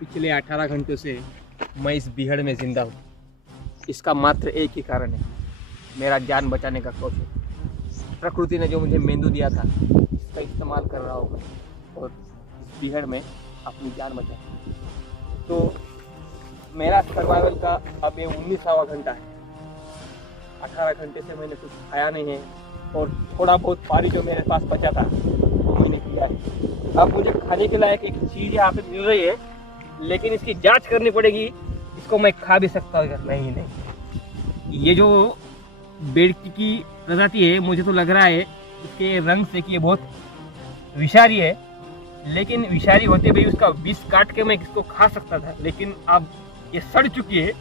पिछले 18 घंटों से मैं इस बीहड़ में जिंदा हूँ। इसका मात्र एक ही कारण है, मेरा जान बचाने का कौशल। प्रकृति ने जो मुझे मेंदू दिया था, इसका इस्तेमाल कर रहा होगा और इस बीहड़ में अपनी जान बचा। तो मेरा सर्वाइवल का अब ये 19वां घंटा है। 18 घंटे से मैंने कुछ खाया नहीं है और थोड़ा बहुत पानी जो मेरे पास बचा था वो मैंने किया है। अब मुझे खाने के लायक एक चीज़ यहाँ पे मिल रही है, लेकिन इसकी जांच करनी पड़ेगी। इसको मैं खा भी सकता हूँ? नहीं। ये जो बेड़की की प्रजाति है, मुझे तो लग रहा है इसके रंग से कि ये बहुत विषारी है, लेकिन विषारी होते भी उसका विष काट के मैं इसको खा सकता था, लेकिन अब ये सड़ चुकी है।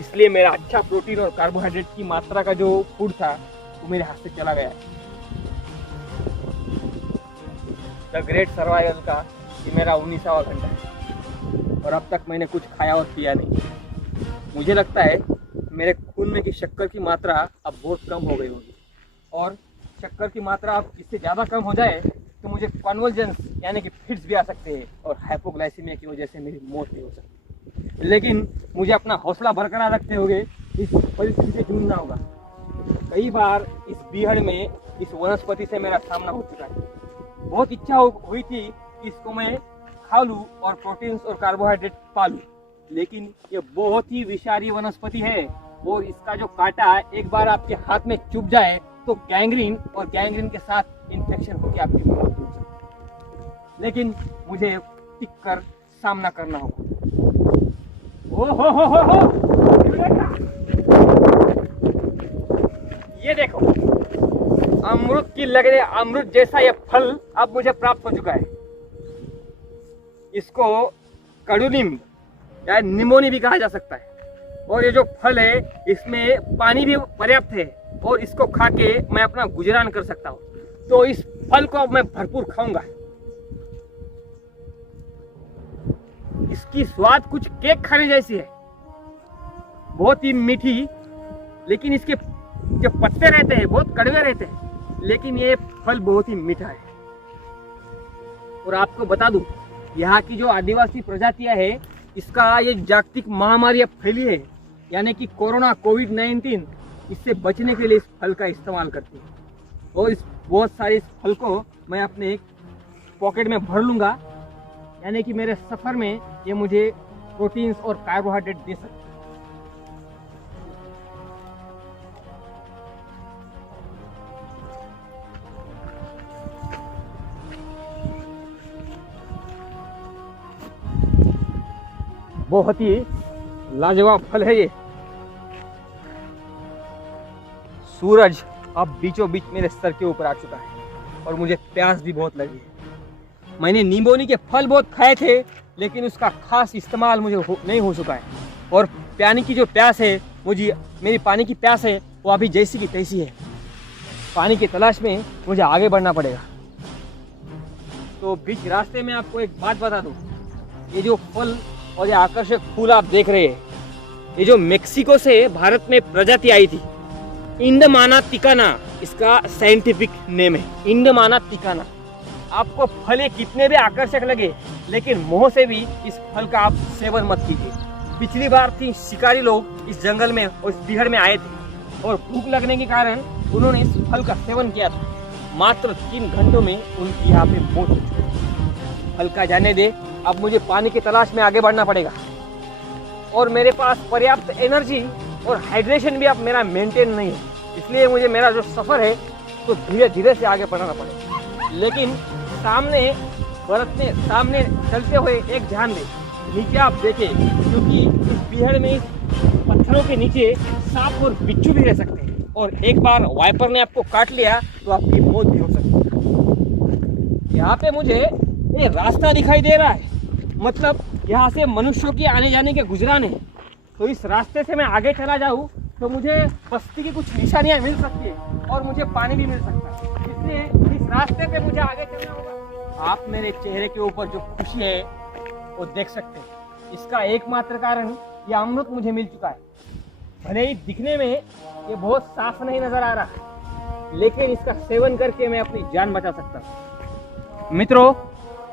इसलिए मेरा अच्छा प्रोटीन और कार्बोहाइड्रेट की मात्रा का जो फूड था वो मेरे हाथ से चला गया। द ग्रेट सर्वाइवल का ये मेरा 19वां घंटा है और अब तक मैंने कुछ खाया और पिया नहीं। मुझे लगता है मेरे खून में की शक्कर की मात्रा अब बहुत कम हो गई होगी, और शक्कर की मात्रा अब इससे ज़्यादा कम हो जाए तो मुझे कन्वल्जेंस यानी कि फिट्स भी आ सकते हैं और हाइपोग्लाइसीमिया की वजह से मेरी मौत भी हो सकती है। लेकिन मुझे अपना हौसला बरकरार रखते हुए इस परिस्थिति से जूझना होगा। कई बार इस बीहड़ में इस वनस्पति से मेरा सामना हो चुका है। बहुत इच्छा हुई थी कि इसको मैं खा लूँ और प्रोटीन्स और कार्बोहाइड्रेट पा लूँ, लेकिन ये बहुत ही विषारी वनस्पति है और इसका जो कांटा एक बार आपके हाथ में चुभ जाए तो गैंग्रीन और गैंग्रीन के साथ इन्फेक्शन होकर आपकी मौत हो सकती है। लेकिन मुझे टिक कर सामना करना होगा। हो। ये देखो, अमृत की लग रही अमृत जैसा ये फल अब मुझे प्राप्त हो चुका है। इसको कड़ूनीम या निमोनी भी कहा जा सकता है, और ये जो फल है इसमें पानी भी पर्याप्त है और इसको खा के मैं अपना गुजरान कर सकता हूँ। तो इस फल को मैं भरपूर खाऊंगा। इसकी स्वाद कुछ केक खाने जैसी है, बहुत ही मीठी, लेकिन इसके जो पत्ते रहते हैं बहुत कड़वे रहते हैं, लेकिन ये फल बहुत ही मीठा है। और आपको बता दूं, यहाँ की जो आदिवासी प्रजातियां है, इसका ये जागतिक महामारी अब फैली है, यानी कि कोरोना कोविड-19, इससे बचने के लिए इस फल का इस्तेमाल करती है। और इस बहुत सारे इस फल को मैं अपने पॉकेट में भर लूँगा, यानी कि मेरे सफ़र में ये मुझे प्रोटीन्स और कार्बोहाइड्रेट दे सकते हैं। बहुत ही लाजवाब फल है ये। सूरज अब बीचों बीच मेरे सर के ऊपर आ चुका है और मुझे प्यास भी बहुत लगी है। मैंने निमोनी के फल बहुत खाए थे, लेकिन उसका खास इस्तेमाल मुझे नहीं हो चुका है। और पानी की जो प्यास है, मेरी पानी की प्यास है वो अभी जैसी की तैसी है। पानी की तलाश में मुझे आगे बढ़ना पड़ेगा। तो बीच रास्ते में आपको एक बात बता दूं, ये जो फल और ये आकर्षक फूल आप देख रहे हैं, ये जो मेक्सिको से भारत में प्रजाति आई थी, इंडमाना तिकाना इसका साइंटिफिक नेम है। इंडमाना तिकाना। आपको फल ये कितने भी आकर्षक लगे, लेकिन मोह से भी इस फल का आप सेवन मत कीजिए। पिछली बार थी शिकारी लोग इस जंगल में और इस बीहड़ में आए थे और भूख लगने के कारण उन्होंने इस फल का सेवन किया था। मात्र 3 घंटों में उनकी यहाँ पे मौत हो चुकी। फल का जाने दे, अब मुझे पानी की तलाश में आगे बढ़ना पड़ेगा और मेरे पास पर्याप्त एनर्जी और हाइड्रेशन भी अब मेरा मेंटेन नहीं है। इसलिए मुझे मेरा जो सफ़र है तो धीरे धीरे से आगे बढ़ाना पड़ेगा। लेकिन सामने चलते हुए एक ध्यान दें, नीचे आप देखें, क्योंकि इस बीहड़ में इस पत्थरों के नीचे सांप और बिच्छू भी रह सकते हैं, और एक बार वाइपर ने आपको काट लिया तो आपकी मौत भी हो सकती है। यहाँ पे मुझे ये रास्ता दिखाई दे रहा है, मतलब यहाँ से मनुष्यों की आने जाने के गुजरान है। तो इस रास्ते से मैं आगे चला जाऊँ तो मुझे बस्ती की कुछ निशानियाँ मिल सकती है और मुझे पानी भी मिल सकता है। इसलिए इस रास्ते पे मुझे आगे चलना होगा। आप मेरे चेहरे के ऊपर जो खुशी है वो देख सकते हैं। इसका एकमात्र कारण ये अमृत मुझे मिल चुका है। भले ही दिखने में ये बहुत साफ नहीं नजर आ रहा, लेकिन इसका सेवन करके मैं अपनी जान बचा सकता हूँ। मित्रों,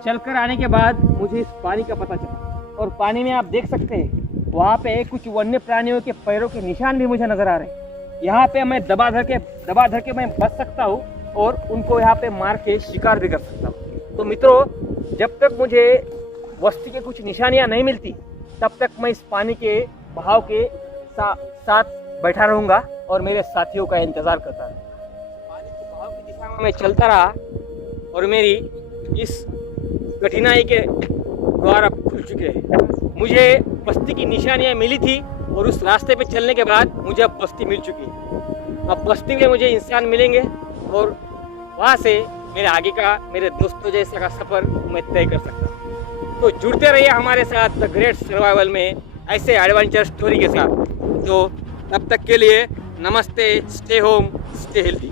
चलकर आने के बाद मुझे इस पानी का पता चला। और पानी में आप देख सकते हैं वहाँ पे कुछ वन्य प्राणियों के पैरों के निशान भी मुझे नजर आ रहे हैं। यहाँ पे मैं दबा धर के मैं बच सकता हूँ और उनको यहाँ पे मार के शिकार भी कर सकता हूँ। तो मित्रों, जब तक मुझे वस्ती के कुछ निशानियाँ नहीं मिलती तब तक मैं इस पानी के बहाव के साथ बैठा रहूँगा और मेरे साथियों का इंतज़ार करता रहूँगा। पानी के बहाव की दिशा में मैं चलता रहा और मेरी इस कठिनाई के द्वार अब खुल चुके हैं। मुझे बस्ती की निशानियाँ मिली थी और उस रास्ते पे चलने के बाद मुझे अब बस्ती मिल चुकी है। अब बस्ती में मुझे इंसान मिलेंगे और वहाँ से मेरे आगे का, मेरे दोस्तों जैसे का सफ़र मैं तय कर सकता हूँ। तो जुड़ते रहिए हमारे साथ द ग्रेट सर्वाइवल में ऐसे एडवेंचर स्टोरी के साथ। तो तब तक के लिए नमस्ते, स्टे होम, स्टे हेल्दी।